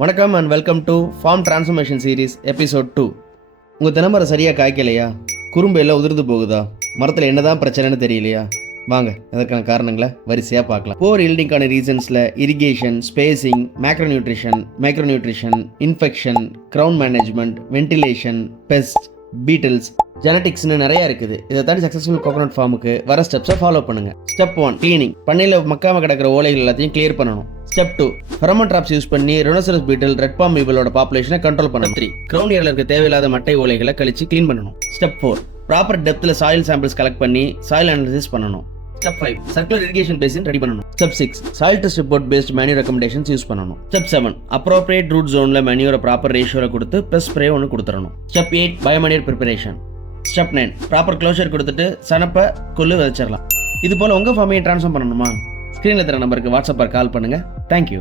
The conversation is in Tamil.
வணக்கம் and welcome to farm transformation series episode 2. உங்கள் தினமரம் சரியாக காய்க்கலையா? குறும்பு எல்லாம் உதிர்ந்து போகுதா? மரத்தில் என்னதான் பிரச்சனைன்னு தெரியலையா? வாங்க அதற்கான காரணங்களை வரிசையாக பார்க்கலாம். போர் ஈல்டிங்கான ரீசன்ஸில் irrigation, spacing, micronutrition, infection, ground management, ventilation, pest, beetles, ஜெனட்டிக்ஸ்னு நிறைய இருக்குது. இதை தாண்டி சக்ஸஸ்ஃபுல் கோகோனட் ஃபார்முக்கு வர ஸ்டெப்ஸை ஃபாலோ பண்ணுங்க. Step 1, cleaning. பண்ணையில் மக்காம கிடக்கிற ஓலைகள் எல்லாத்தையும் கிளியர் பண்ணணும். ஸ்டெப் 2, ஃபெரோமோன் ட்ராப்ஸ் யூஸ் பண்ணி ரினோசரஸ் பீட்டில், ரெட் பாம் பீபிளோட பாப்புலேஷனை கண்ட்ரோல் பண்ணணும். 3, கிரவுண்ட் இயர்ல இருக்க தேவையில்லாத மட்டை ஓலைகளை கழிச்சு க்ளீன் பண்ணணும். ஸ்டெப் 4, ப்ராப்பர் டெப்த்தில் சாயில் சாம்பிள்ஸ் கலெக்ட் பண்ணி சாயில் அனாலிசிஸ் பண்ணணும். Step 5, circular irrigation basin ready பண்ணணும். Step 6, soil test report based manure recommendations use பண்ணணும். ஸ்டெப் 7, அப்ரோப்ரியேட் ரூட் ஜோன்ல மேன்யூரை ப்ராப்பர் ரேஷியோல கொடுத்து பெஸ்ட் ஸ்ப்ரே ஒன்று கொடுத்துடணும். Step 8, biomanure preparation. Step 9, proper closure கொடுத்துட்டு சனப்பை கொள்ளு விதைச்சிடலாம். இது போல உங்க ஃபார்மையை ட்ரான்ஸ்ஃபார்ம் பண்ணணுமா? ஸ்க்ரீனில் தர நம்பருக்கு வாட்ஸ்அப்பில் கால் பண்ணுங்க. தேங்க்யூ.